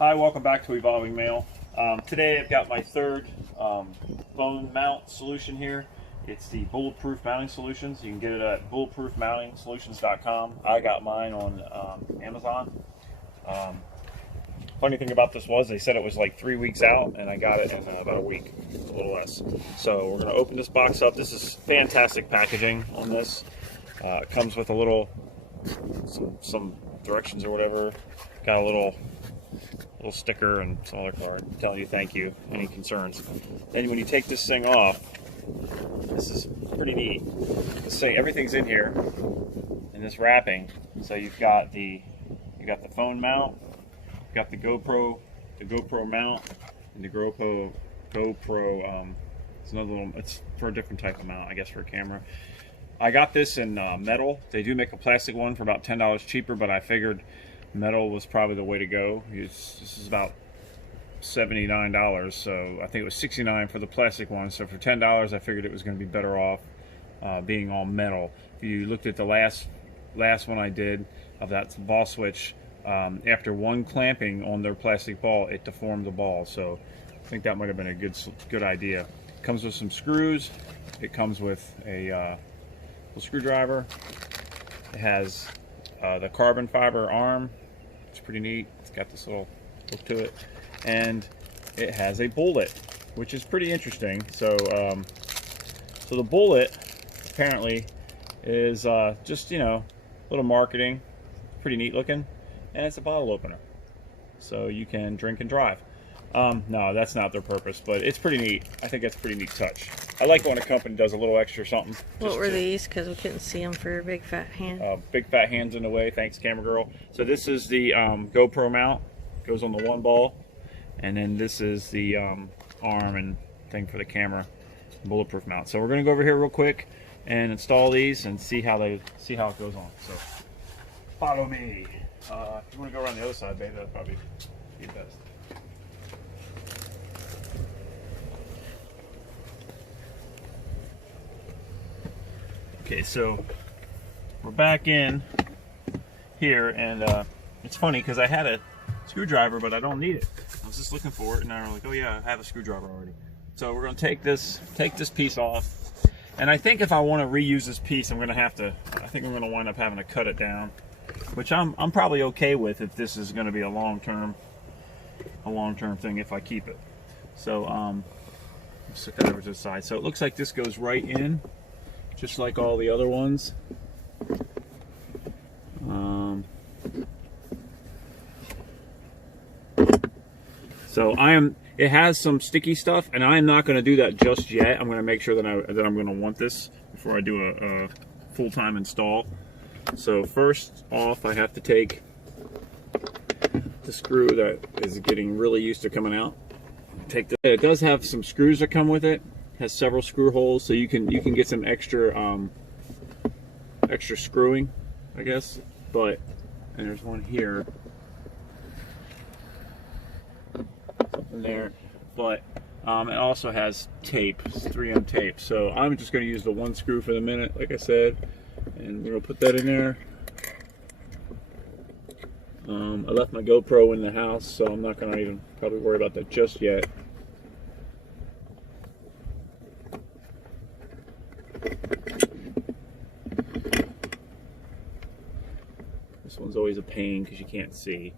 Hi, welcome back to Evolving Mail. Today I've got my third phone mount solution here. It's the Bulletproof mounting solutions. You can get it at bulletproofmountingsolutions.com. I got mine on Amazon. Funny thing about this was they said it was like 3 weeks out, and I got it in about a week, a little less. So we're going to open this box up. This is fantastic packaging on this. It comes with a little, some directions or whatever. Got a little sticker and some other card telling you thank you, any concerns. Then when you take this thing off, this is pretty neat. This thing, everything's in here in this wrapping. So you've got the phone mount, you've got the GoPro mount, and the GoPro. It's another little. It's for a different type of mount, I guess, for a camera. I got this in metal. They do make a plastic one for about $10 cheaper, but I figured metal was probably the way to go. This is about $79, so I think it was $69 for the plastic one. So for $10, I figured it was going to be better off being all metal. If you looked at the last one I did of that ball switch, after one clamping on their plastic ball, it deformed the ball. So I think that might have been a good idea. It comes with some screws. It comes with a little screwdriver. It has the carbon fiber arm. It's pretty neat. It's got this little look to it, and it has a bullet, which is pretty interesting. So so the bullet apparently is just, you know, a little marketing. Pretty neat looking, and it's a bottle opener, so you can drink and drive. No, that's not their purpose, but it's pretty neat. I think that's a pretty neat touch. I like when a company does a little extra something. What were these? Because we couldn't see them for your big fat hand. Big fat hands in the way. Thanks, camera girl. So this is the GoPro mount. Goes on the one ball, and then this is the arm and thing for the camera, bulletproof mount. So we're going to go over here real quick and install these and see how it goes on. So follow me. If you want to go around the other side, babe, that'd probably be best. Okay, so we're back in here, and it's funny because I had a screwdriver, but I don't need it. I was just looking for it, and I was like, oh yeah, I have a screwdriver already. So we're going to take this piece off, and I think if I want to reuse this piece, I think I'm going to wind up having to cut it down, which I'm probably okay with if this is going to be a long-term thing if I keep it. So let's stick that over to the side. So it looks like this goes right in, just like all the other ones. So it has some sticky stuff, and I am not going to do that just yet. I'm going to make sure that I'm going to want this before I do a full-time install. So first off, I have to take the screw that is getting really used to coming out. It does have some screws that come with it. Has several screw holes, so you can get some extra screwing, I guess. And there's one here, something there. But it also has tape, 3M tape. So I'm just going to use the one screw for the minute, like I said, and we're going to put that in there. I left my GoPro in the house, so I'm not going to even probably worry about that just yet. This one's always a pain because you can't see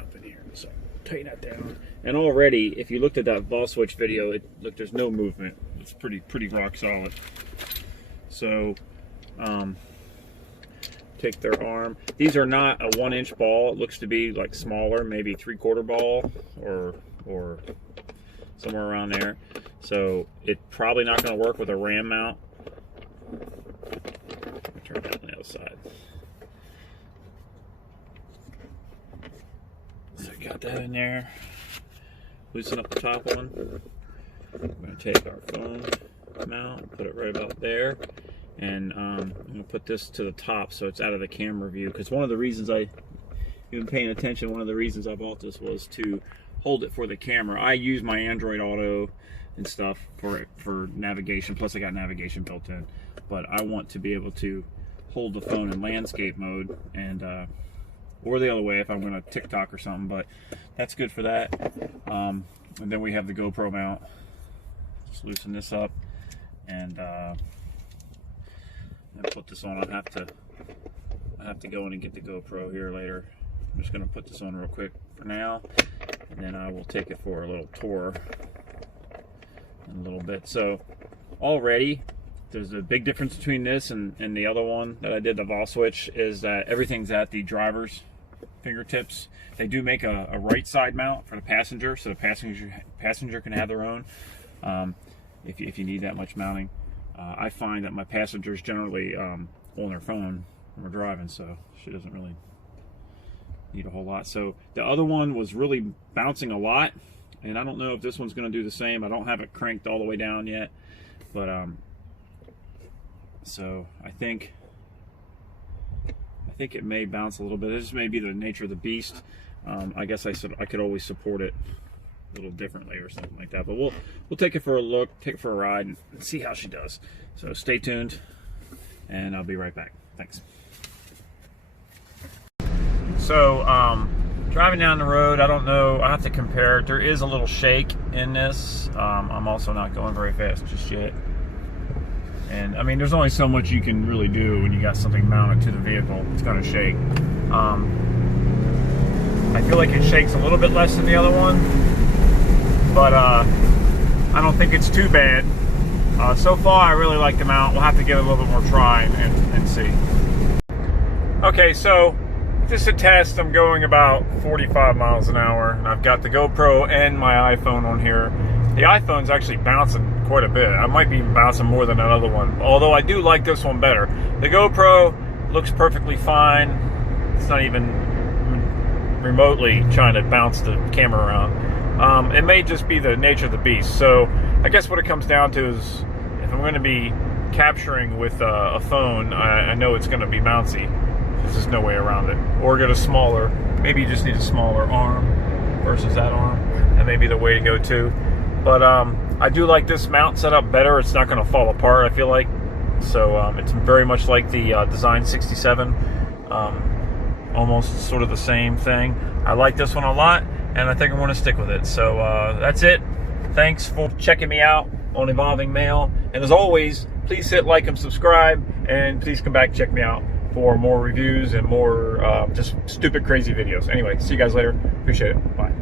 up in here. So tighten that down. And already, if you looked at that ball switch video, look, there's no movement. It's pretty rock solid. So take their arm. These are not a 1-inch ball. It looks to be like smaller, maybe 3/4 ball or somewhere around there. So it's probably not going to work with a RAM mount. Turn that on the other side. So I got that in there. Loosen up the top one. We're going to take our phone mount, put it right about there, and I'm going to put this to the top so it's out of the camera view. Because one of the reasons you've been paying attention, one of the reasons I bought this was to hold it for the camera. I use my Android Auto and stuff for navigation, plus I got navigation built in, but I want to be able to hold the phone in landscape mode and or the other way if I'm going to TikTok or something, but that's good for that. And then we have the GoPro mount. Just loosen this up and put this on. I have to go in and get the GoPro here later. I'm just going to put this on real quick for now, and then I will take it for a little tour in a little bit. So already there's a big difference between this and the other one that I did, the vol switch, is that everything's at the driver's fingertips. They do make a right side mount for the passenger, so the passenger can have their own if you need that much mounting. I find that my passenger's generally on their phone when we're driving, so she doesn't really need a whole lot. So the other one was really bouncing a lot, and I don't know if this one's going to do the same. I don't have it cranked all the way down yet, but so I think it may bounce a little bit. This may be the nature of the beast. I guess I could always support it a little differently or something like that, but we'll take it for a look, take it for a ride, and see how she does. So stay tuned, and I'll be right back. Thanks. So driving down the road, I don't know, I have to compare it. There is a little shake in this. I'm also not going very fast just yet. And I mean, there's only so much you can really do when you got something mounted to the vehicle. It's going to shake. I feel like it shakes a little bit less than the other one, but I don't think it's too bad. So far, I really like the mount. We'll have to give it a little bit more try and see. Okay, so just a test. I'm going about 45 miles an hour, and I've got the GoPro and my iPhone on here. The iPhone's actually bouncing quite a bit. I might be bouncing more than that other one, although I do like this one better. The GoPro looks perfectly fine. It's not even remotely trying to bounce the camera around. It may just be the nature of the beast. So I guess what it comes down to is if I'm going to be capturing with a phone, I know it's going to be bouncy. There's just no way around it. Or get a smaller, maybe you just need a smaller arm versus that arm. That may be the way to go too. But I do like this mount setup better. It's not going to fall apart, I feel like. So it's very much like the Design 67. Almost sort of the same thing. I like this one a lot, and I think I'm going to stick with it. So that's it. Thanks for checking me out on Evolving Male. And as always, please hit like and subscribe, and please come back and check me out for more reviews and more just stupid, crazy videos. Anyway, see you guys later. Appreciate it. Bye.